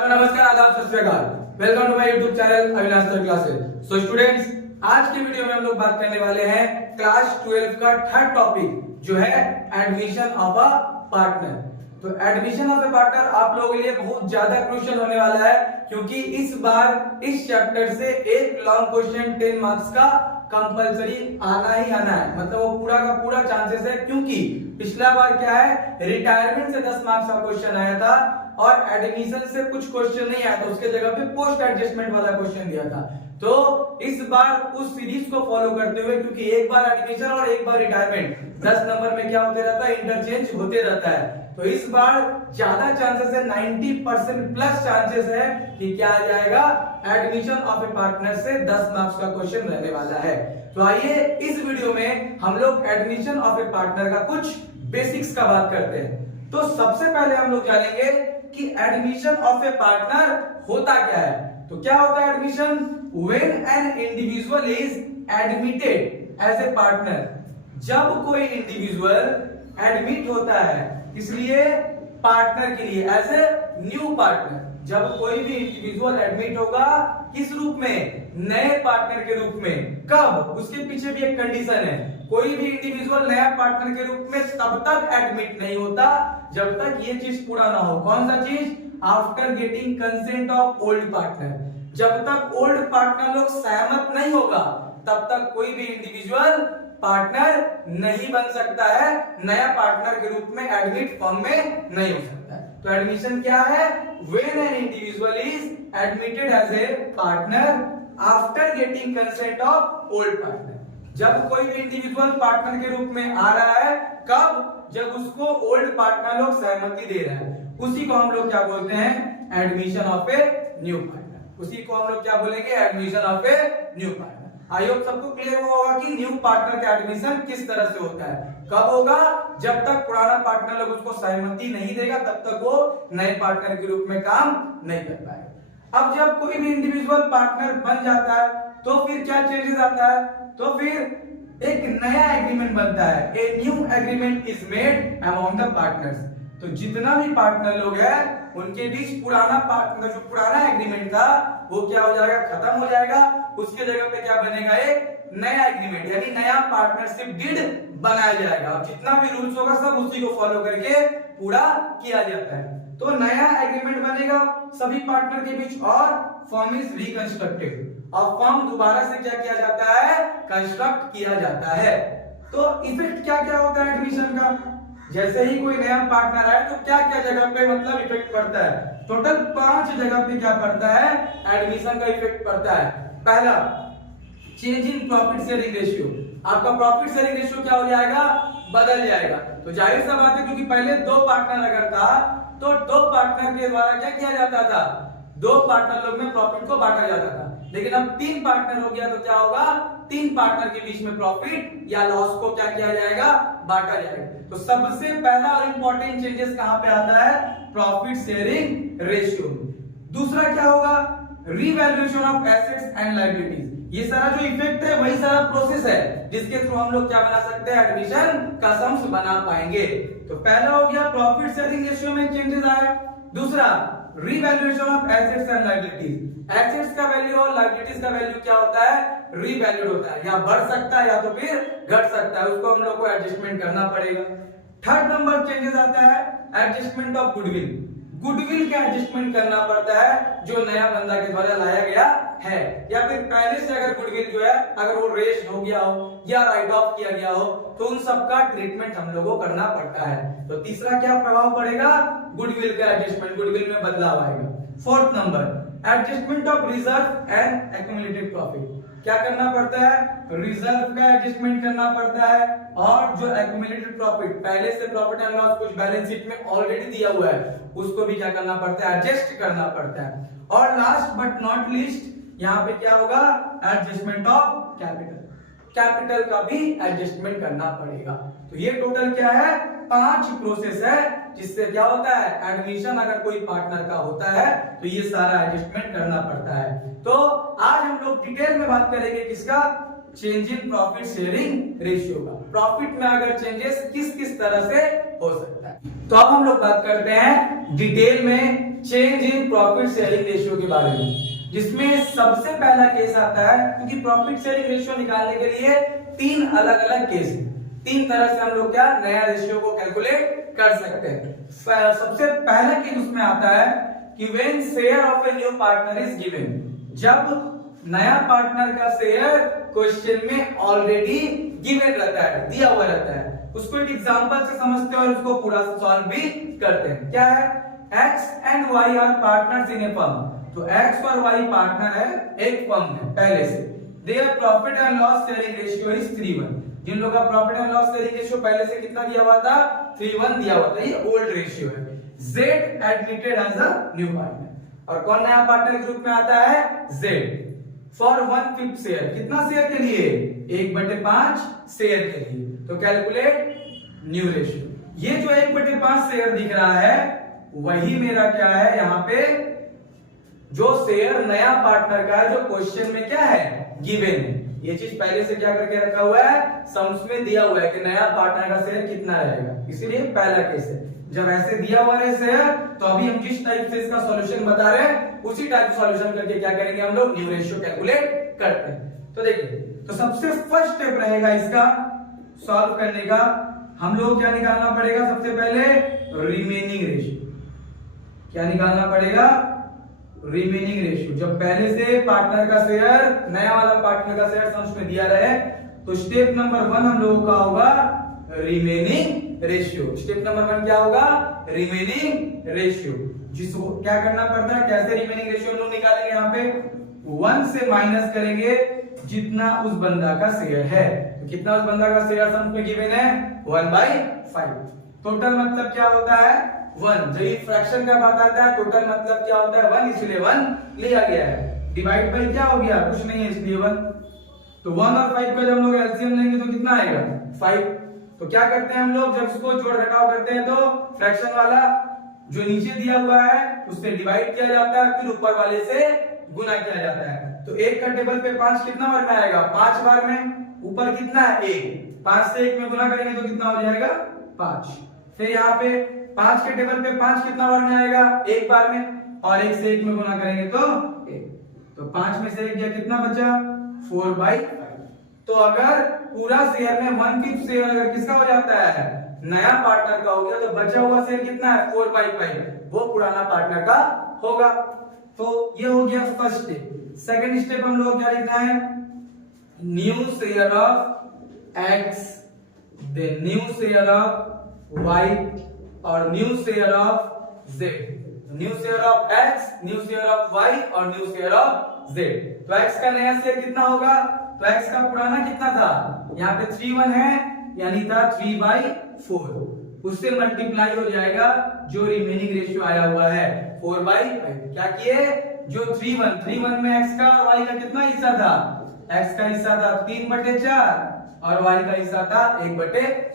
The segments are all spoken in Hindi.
नमस्कार, आदाब, Sat Shri Akal. Welcome to my YouTube channel Avinash sir classes. So students, आज के वीडियो में हम लोग बात करने वाले हैं क्लास 12 का थर्ड टॉपिक जो है एडमिशन ऑफ अ पार्टनर। तो एडमिशन ऑफ अ पार्टनर आप लोगों के लिए बहुत ज्यादा क्रूशियल होने वाला है, क्योंकि इस बार इस चैप्टर से एक लॉन्ग क्वेश्चन 10 मार्क्स का कंपलसरी आना ही आना है। मतलब वो पूरा का पूरा चांसेस है, क्योंकि पिछला बार क्या है, रिटायरमेंट से 10 मार्क्स का क्वेश्चन आया था और एडमिशन से कुछ क्वेश्चन नहीं आया था, उसके जगह पे पोस्ट एडजस्टमेंट वाला क्वेश्चन दिया था। तो इस बार उस सीरीज को फॉलो करते हुए, क्योंकि एक बार एडमिशन और एक बार रिटायरमेंट 10 नंबर में क्या होते रहता है, इंटरचेंज होते रहता है। तो इस बार ज्यादा चांसेस है, 90% प्लस चांसेस है कि क्या आ जाएगा, एडमिशन ऑफ ए पार्टनर से 10 मार्क्स का क्वेश्चन रहने वाला है। तो आइए इस वीडियो में हम लोग एडमिशन ऑफ ए पार्टनर का कुछ बेसिक्स का बात करते हैं। तो सबसे पहले हम लोग जानेंगे कि एडमिशन ऑफ ए पार्टनर होता क्या है। तो क्या होता है admission? When an individual is admitted as a partner, जब कोई इंडिविजुअल एडमिट होता है इसलिए पार्टनर के लिए, एज ए न्यू पार्टनर। जब कोई भी इंडिविजुअल एडमिट होगा किस रूप में? नए पार्टनर के रूप में। कब? उसके पीछे भी एक कंडीशन है, कोई भी इंडिविजुअल नया पार्टनर के रूप में तब तक एडमिट नहीं होता जब तक ये चीज पूरा ना हो। कौन सा चीज? After getting consent of old partner. जब तक ओल्ड पार्टनर लोग सहमत नहीं होगा तब तक कोई भी इंडिविजुअल पार्टनर नहीं बन सकता है, नया पार्टनर के रूप में एडमिट फॉर्म में नहीं हो सकता है। तो एडमिशन क्या है? When an individual is admitted as a partner after getting consent of old partner. जब कोई भी इंडिविजुअल पार्टनर के रूप में आ रहा है, कब? जब उसको ओल्ड पार्टनर लोग सहमति दे रहा है, उसी को हम लोग क्या बोलते हैं? Admission of a new partner. उसी को हम लोग क्या बोलेंगे? Admission of a new partner. I hope सबको क्लियर होगा कि न्यू पार्टनर का एडमिशन किस तरह से होता है। कब होगा? जब तक पुराना पार्टनर लोग उसको सहमति नहीं देगा तब तक वो नए पार्टनर के रूप में काम नहीं कर पाएगा। अब जब कोई भी इंडिविजुअल पार्टनर बन जाता है तो फिर क्या चेंजेस आता है? तो फिर एक नया एग्रीमेंट बनता है, a new agreement is made among the partners. तो जितना भी पार्टनर लोग हैं उनके बीच पुराना पार्टनर, जो पुराना एग्रीमेंट था वो क्या हो जाएगा? खत्म हो जाएगा। उसके जगह पे क्या बनेगा? एक नया एग्रीमेंट, यानी नया पार्टनरशिप डीड बनाया जाएगा। अब जितना भी रूल्स होगा सब उसी को फॉलो करके पूरा किया जाता है। तो नया एग्रीमेंट बनेगा सभी पार्टनर के बीच और फॉर्म इज रिकंस्ट्रक्टेड। और फॉर्म दोबारा से क्या किया जाता है? कंस्ट्रक्ट किया जाता है। तो इफेक्ट क्या क्या होता है एडमिशन का? जैसे ही कोई नया पार्टनर आए तो क्या क्या जगह पे मतलब इफेक्ट पड़ता है? टोटल 5 जगह पे क्या पड़ता है? एडमिशन का इफेक्ट पड़ता है। पहला, change in profit sharing ratio. आपका प्रॉफिट शेयरिंग रेशियो क्या हो जाएगा? बदल जाएगा। तो जाहिर सा बात है, क्योंकि पहले 2 पार्टनर अगर था तो 2 पार्टनर के द्वारा क्या किया जाता था? 2 पार्टनर लोग में प्रॉफिट को बांटा जाता था। लेकिन अब 3 पार्टनर हो गया तो क्या होगा? 3 पार्टनर के बीच में प्रॉफिट या लॉस को क्या किया जाएगा? बांटा जाएगा। तो सबसे पहला और इंपॉर्टेंट चेंजेस कहां पे आता है? Profit sharing ratio. दूसरा क्या होगा? Revaluation of assets and liabilities. ये सारा जो इफेक्ट है वही सारा प्रोसेस है जिसके थ्रू हम लोग क्या बना सकते हैं? एडमिशन का सम्स बना पाएंगे। तो पहला हो गया प्रॉफिट शेयरिंग रेशियो में चेंजेस आया। दूसरा, revaluation of assets and liabilities. Assets का वैल्यू और लायबिलिटीज का वैल्यू क्या होता है? रीवैल्यूड होता है, या बढ़ सकता है या तो फिर घट सकता है, उसको हम लोग को एडजस्टमेंट करना पड़ेगा। थर्ड नंबर चेंजेस आता है एडजस्टमेंट ऑफ गुडविल। गुडविल का एडजस्टमेंट करना पड़ता है जो नया बंदा के द्वारा लाया गया है, या फिर पहले से अगर गुडविल जो है अगर वो रेस्ट हो गया हो या राइट ऑफ किया गया हो तो उन सब का ट्रीटमेंट हम लोगों को करना पड़ता है। तो तीसरा क्या प्रभाव पड़ेगा? गुडविल का एडजस्टमेंट, गुडविल में बदलाव आएगा। Fourth number, adjustment of reserve and accumulated profit. क्या करना पड़ता है? रिजर्व का एडजस्टमेंट करना पड़ता है, और जो एक्यूमुलेटेड प्रॉफिट, पहले से प्रॉफिट एंड लॉस कुछ बैलेंस शीट में ऑलरेडी दिया हुआ है, उसको भी क्या करना पड़ता है? एडजस्ट करना पड़ता है। और लास्ट बट नॉट लीस्ट, यहाँ पे क्या होगा? Adjustment of capital. कैपिटल का भी एडजस्टमेंट करना पड़ेगा। तो ये टोटल क्या है? 5 प्रोसेस है जिससे क्या होता है? एडमिशन अगर कोई पार्टनर का होता है तो ये सारा एडजस्टमेंट करना पड़ता है। तो आज हम लोग डिटेल में बात करेंगे किसका? Change in profit sharing ratio का। प्रॉफिट में अगर चेंजेस किस किस तरह से हो सकता है। तो अब हम लोग बात करते हैं डिटेल में change in profit sharing ratio के बारे में, जिसमें सबसे पहला केस आता है, क्योंकि प्रॉफिट शेयरिंग रेशियो निकालने के लिए तीन अलग अलग केस है, तीन तरह से हम लोग क्या नया रेशियो को कैलकुलेट कर सकते हैं। सबसे पहला केस उसमें आता है कि when share of a new partner is given, जब नया पार्टनर का शेयर क्वेश्चन में ऑलरेडी गिवन रहता है, दिया हुआ रहता है। उसको एक एग्जांपल से समझते हैं और उसको पूरा सॉल्व भी करते हैं। क्या है? x and y are partners in a firm, तो x और y पार्टनर है एक फर्म में पहले से। Their profit and loss sharing ratio is 3:1, जिन लोगों का profit and loss sharing ratio पहले से कितना दिया हुआ था? 3:1 दिया हुआ था, ये ओल्ड रेशियो है। z admitted as a new partner, और कौन नया पार्टनर ग्रुप में आता है? z फॉर 1/5 शेयर, कितना शेयर के लिए? 1/5 शेयर के लिए। तो कैलकुलेट न्यू रेशियो। ये जो 1/5 शेयर दिख रहा है वही मेरा क्या है यहाँ पे, जो शेयर नया पार्टनर का है, जो क्वेश्चन में क्या है? गिवन है। ये चीज पहले से क्या करके रखा हुआ है? सम्स में दिया हुआ है कि नया पार्टनर का शेयर कितना रहेगा, इसीलिए पहला केस है। जब ऐसे दिया हुआ है शेयर, तो अभी हम जिस टाइप से इसका सॉल्यूशन बता रहे हैं उसी टाइप सॉल्यूशन करके क्या करेंगे हम लोग? न्यू रेशियो कैलकुलेट करते हैं। तो देखिए, तो सबसे फर्स्ट स्टेप रहेगा इसका सॉल्व करने का, हम लोग क्या निकालना पड़ेगा? सबसे पहले रिमेनिंग रेशियो। क्या निकालना पड़ेगा? Remaining ratio. जब पहले से पार्टनर का शेयर, नया वाला पार्टनर का शेयर सम्स में दिया रहे, तो स्टेप नंबर 1 हम लोगों का होगा रिमेनिंग रेशियो। स्टेप नंबर 1 क्या होगा? Remaining ratio. जिसको क्या करना पड़ता है? कैसे रिमेनिंग रेशियो हम लोग निकालेंगे? यहाँ पे 1 से माइनस करेंगे जितना उस बंदा का शेयर है। तो कितना उस बंदा का शेयर सम्स में गिवन है? 1/5। टोटल मतलब क्या होता है? 1। जब ये फ्रैक्शन का बात आता है, टोटल मतलब क्या होता है? 1, इसलिए 1 लिया गया है। डिवाइड बाई क्या हो गया? कुछ नहीं है, इसलिए 1। तो 1 और 5 का जब हम लोग एलसीएम लेंगे तो कितना आएगा? 5। तो क्या करते हैं हम लोग? जब इसको जोड़ घटाव करते हैं तो फ्रैक्शन वाला जो नीचे दिया हुआ है उससे डिवाइड किया जाता है, फिर ऊपर वाले से गुना किया जाता है। तो 1 का टेबल पे 5 कितना बार में आएगा? 5 बार में। ऊपर कितना है? 1। 5 से 1 में गुना करेंगे तो कितना हो जाएगा? 5। फिर यहाँ पे 5 के टेबल पे 5 कितना बार में आएगा? 1 बार में। और 1 से 1 में गुना करेंगे तो 1। तो 5 में से 1 गया, कितना बचा? 4/5। तो अगर पूरा शेयर में 1/5 शेयर अगर किसका हो जाता है? नया पार्टनर का हो गया, तो बचा हुआ शेयर कितना है? 4/5, वो पुराना पार्टनर का होगा। तो ये हो गया फर्स्ट स्टेप। सेकंड स्टेप हम लोग क्या लिखना है? New share of x, then new share of y और new share of z। New share of x, new share of y और न्यू शेयर ऑफ z। तो x का नया शेयर कितना होगा? तो x का पुराना कितना था? यहाँ पे 3:1 है, यानी था 3/4। उससे मल्टीप्लाई हो जाएगा जो रिमेनिंग रेशियो आया हुआ है 4/5। क्या किए? जो 3:1 में x का और y का कितना हिस्सा था? x का हिस्सा था 3/4 और y का हिस्सा था 1/4।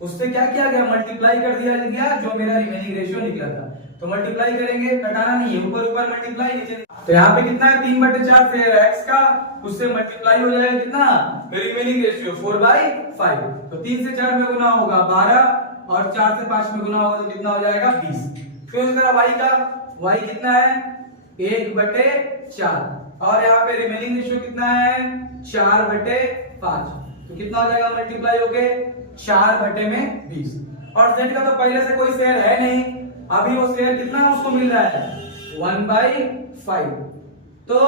उससे क्या किया गया? मल्टीप्लाई कर दिया गया जो मेरा रिमेनिंग रेशियो निकला था। तो मल्टीप्लाई करेंगे, कटाना नहीं है, ऊपर ऊपर मल्टीप्लाई, नीचे। तो यहाँ पे कितना है? 3/4 शेयर है x का, उससे मल्टीप्लाई हो जाएगा कितना? Remaining ratio 4/5। तो 3 से 4 में गुना होगा 12 और 4 से 5 में गुना होगा तो कितना हो जाएगा? 20। फिर उसी तरह y का, y कितना है? 1/4 और यहाँ पे रिमेनिंग रेशियो कितना है? 4/5। तो कितना हो जाएगा? मल्टीप्लाई हो गए 4/20। और z का तो पहले से कोई शेयर है नहीं, अभी वो शेयर कितना उसको मिल रहा है? 1/5। तो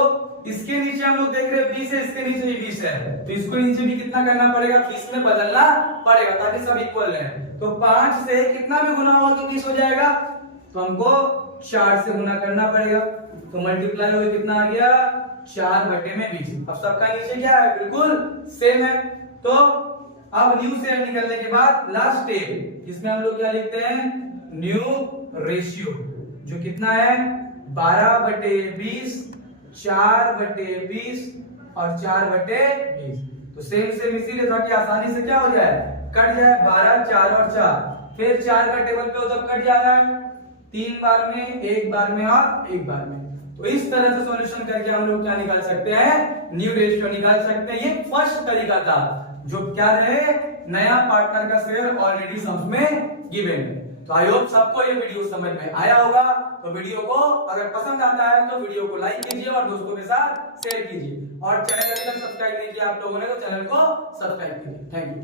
इसके नीचे हम लोग देख रहे हैं 20 है, इसके नीचे भी 20 है, तो इसको नीचे भी कितना करना पड़ेगा? 20 में बदलना पड़ेगा ताकि सब इक्वल रहे। तो 5 से कितना भी गुना होगा तो 20 हो जाएगा, तो हमको 4 से गुना करना पड़ेगा। तो मल्टीप्लाई हो कितना आ गया? 4/20। अब सबका नीचे क्या है? बिल्कुल सेम है। तो अब न्यू शेयर निकलने के बाद लास्ट स्टेप, इसमें हम लोग क्या लिखते हैं? न्यू रेशियो, जो कितना है? 12/20, 4/20 और 4/20। तो सेम इसीलिए था कि आसानी से क्या हो जाए? कट जाए। 12, 4 और 4। फिर 4 का टेबल पे उधर कट जा रहा है 3 बार में, 1 बार में और 1 बार में। तो इस तरह से सॉल्यूशन करके हम लोग क्या निकाल सकते हैं? न्यू रेशियो निकाल सकते हैं। ये फर्स्ट तरीका था जो क्या रहे? नया पार्टनर का शेयर ऑलरेडी सम्स में गिवन है। तो आई होप सबको ये वीडियो समझ में आया होगा। तो वीडियो को अगर पसंद आता है तो वीडियो को लाइक कीजिए और दोस्तों के साथ शेयर कीजिए, और चैनल अभी तक सब्सक्राइब नहीं किया आप लोगों ने तो चैनल को सब्सक्राइब कीजिए। Thank you.